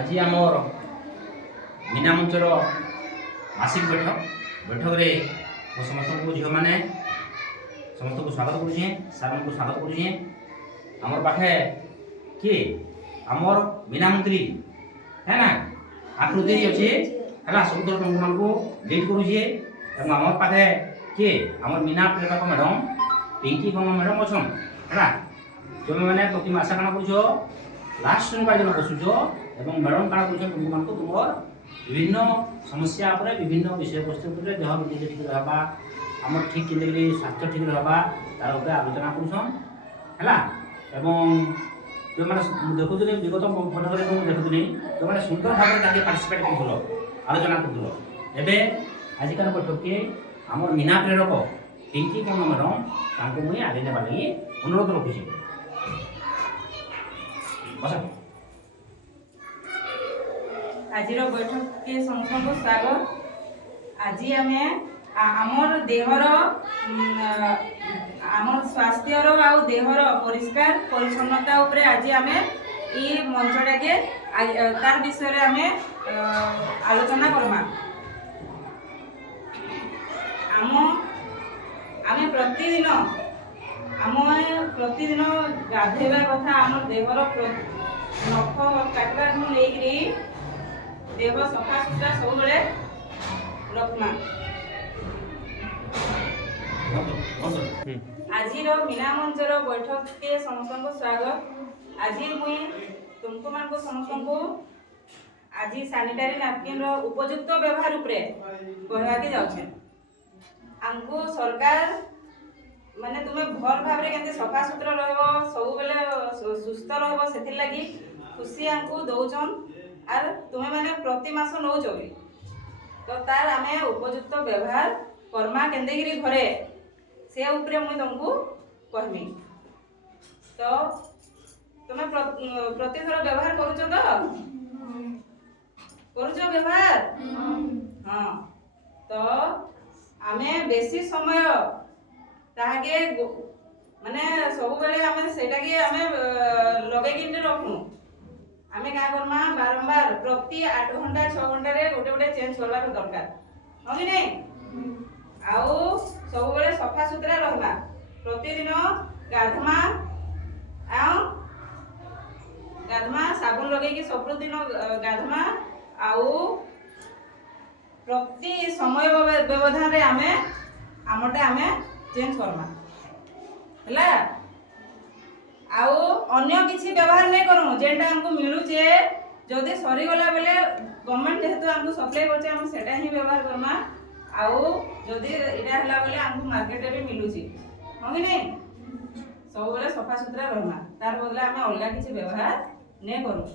आज आमर मीना मंचर मासिक बैठक रे समस्त को झील मैंने समस्त को स्वागत करुचे सार को स्वागत करुचे आमर पाखे किए आमर मीना मंत्री है ना आकृति अच्छे है सब तुम मान को लीड करुचे आमर पाखे किए आमर मीना प्रेरक मैडम पिंकी कम मैडम अच्छा है तुम मैंने प्रति मासा काना कर लास्ट दिन दिन बसुच और मैडम काना कर तुम तुम विभिन्न समस्या पर विभिन्न विषय वस्तु पर देह बुद्धि ठीक रहा आम ठीक के स्वास्थ्य ठीक रहा तार उपर आलोचना करा जो मैंने देखुनी विगत बैठक में देखुनी जो मैंने सुंदर भाव पार्टिसिपेट कर आलोचना कर आजिकार बैठक के आम मीना प्रेरक पिंकी कम मैडम मुझे आगे नेबार लगी अनुरोध रखुची आज बैठक के समस्त को स्वागत। आज आम आमर देहर आमर स्वास्थ्यर आ देहर परिष्कार परिच्छन्नता उपरे आज आम ये मंचटा के तार विषय आम आलोचना करमा। आम प्रतिदिन गाधेवा कथा आम देहर नख काटवा नहीं देह सफा सुतरा सब रखमा। आज मीना मंचर बैठक के समस्त को स्वागत। आज मुई तुमको मान को समस्त को आज सैनिटरी नैपकिन उपयुक्त व्यवहार उपरे कहवा के जाउछे। हमको सरकार माने तुमे भर भाव रे केंते सफा सुतरा रहबो सब बेले सुस्थ रहबो सेति लागि खुशी हमको दउछन आर तुमे माने प्रति मास नौच भी तो तार आमे उपयुक्त व्यवहार कर्मा केंदे गिरी घरे से ऊपर मुई तुमको कहमी। तो तुमे प्रतिथर व्यवहार करूछ तो करूछ व्यवहार हाँ तो आमे बेसी समय ताके माने सब बेले आमे सेटा के आमे लगे किने रखू आमे क्या करमा बारंबार प्रति 8 घंटा 6 घंटा रे गोटे गोटे चेंज करबा दरकार हो कि नहीं आउ सब बेले सफा सुतरा रहबा प्रतिदिन गाधमा साबुन लगे कि सब दिन गाधमा आउ प्रति समय व्यवधान रे आमे आमटा आमे चेंज करमा हला आउ अन्य किसी व्यवहार नहीं करूँ जेनटा हमको मिलूचे जदि सरी गला बेले गवर्नमेंट जेहेतु हमको सप्लाई करछे हम सेटा ही व्यवहार करमा आउ जदि इडा हला बेले हमको मार्केट रे भी मिलूची हो कि नहीं सब बेले सफा सुतरा रहमा तार बदला हमें अलगा किसी व्यवहार नहीं करूँ।